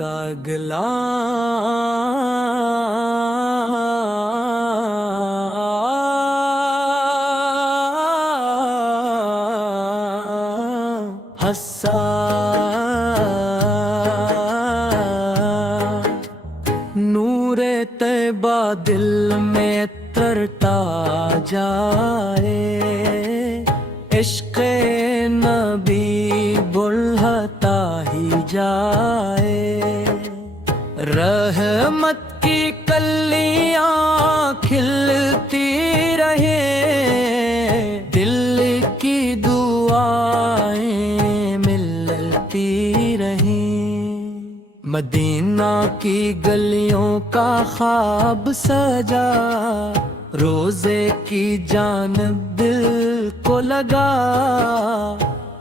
کا اگلا حصہ نور طیبہ دل میں ترتا جائے، عشق نبی بڑھتا ہی جائے، رحمت کی کلیاں کھلتی رہے، دل کی دعائیں ملتی رہیں، مدینہ کی گلیوں کا خواب سجا، روزے کی جانب دل کو لگا،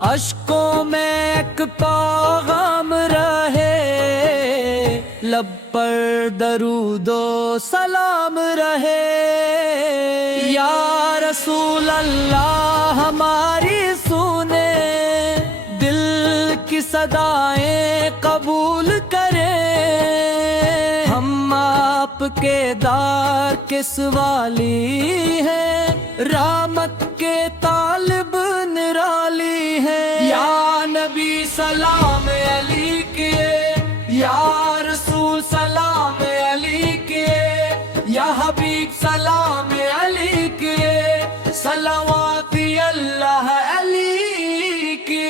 اشکوں میں ایک پیغام رہے، لب پر درود و سلام رہے، یا رسول اللہ ہماری سنے، دل کی صدائیں قبول کریں، ہم آپ کے دار کے سوالی ہیں، رحمت کے طالب نرالی ہیں، یا نبی سلام علیکہ، یا رسول سلام علیکہ، یا حبیب سلام علیکہ، صلوات اللہ علیکہ،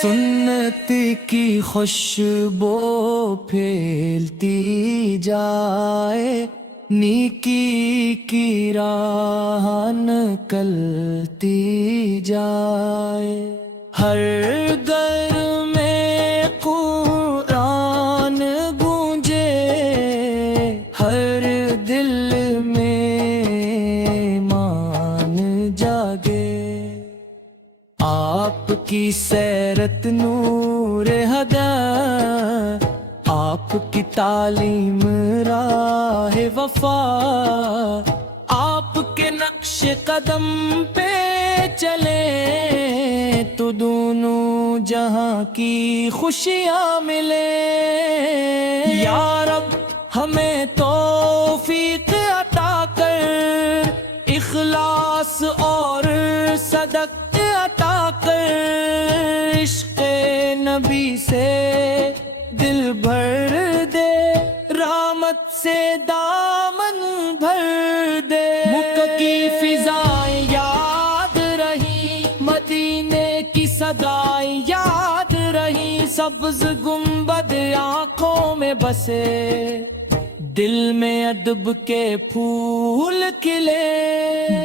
سنت کی خوشبو پھیلتی جائے، نیکی کی راہ نکلتی جائے، ہر گھر میں قرآن گونجے، ہر دل میں ایمان جاگے، آپ کی سیرت نور ہدی، آپ کی تعلیم راہ وفا، آپ کے نقش قدم پہ چلیں تو دونوں جہاں کی خوشیاں ملیں، یا رب ہمیں توفیق عطا کر، اخلاص اور صدق عطا کر، عشق نبی سے دل بھر دے، رحمت سے دامن بھر دے، مکہ کی فضائیں یاد رہی، مدینے کی صدائیں یاد رہی، سبز گنبد آنکھوں میں بسے، دل میں ادب کے پھول کھلے،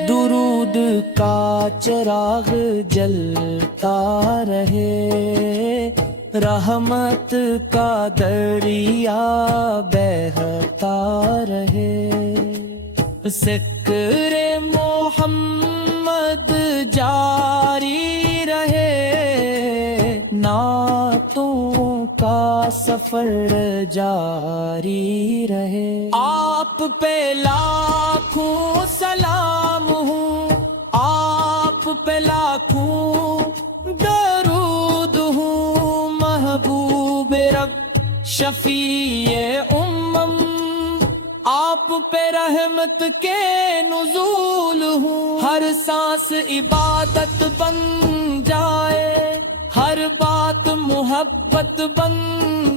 درود کا چراغ جلتا رہے، رحمت کا دریا بہتا رہے، ذکر محمد جاری رہے، نعتوں کا سفر جاری رہے، آپ پہ لاکھوں سلام ہوں، آپ پہ لاکھوں درود ہوں، محبوب رب شفیع امم، آپ پہ رحمت کے نزول ہوں، ہر سانس عبادت بن جائے، ہر بات محبت بن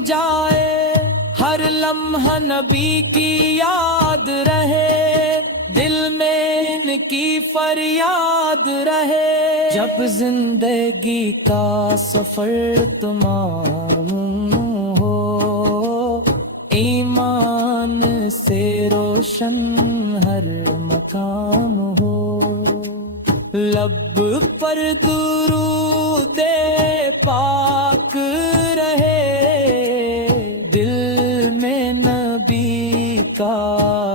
جائے، ہر لمحہ نبی کی یاد رہے، دل میں ان کی فریاد رہے، جب زندگی کا سفر تمام ہو، ایمان سے روشن ہر مقام ہو، لب پر درود پاک رہے، دل میں نبی کا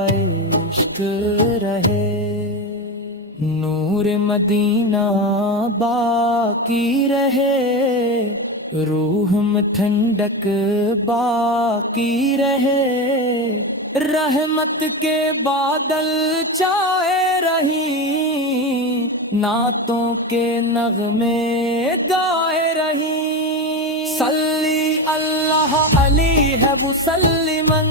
عشق رہے، نور مدینہ باقی رہے، روح میں ٹھنڈک باقی رہے، رحمت کے بادل چھائے رہیں، نعتوں کے نغمے گائے رہیں، صلی اللہ علیہ ہے مسلمن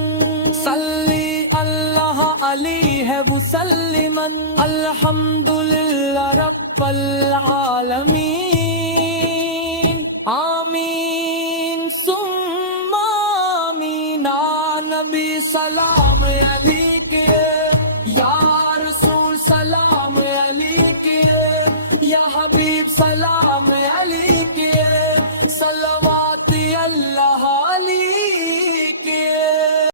صلی اللہ علی ہے مسلمن الحمدللہ رب العالمین آمین ثم آمین نبی صلی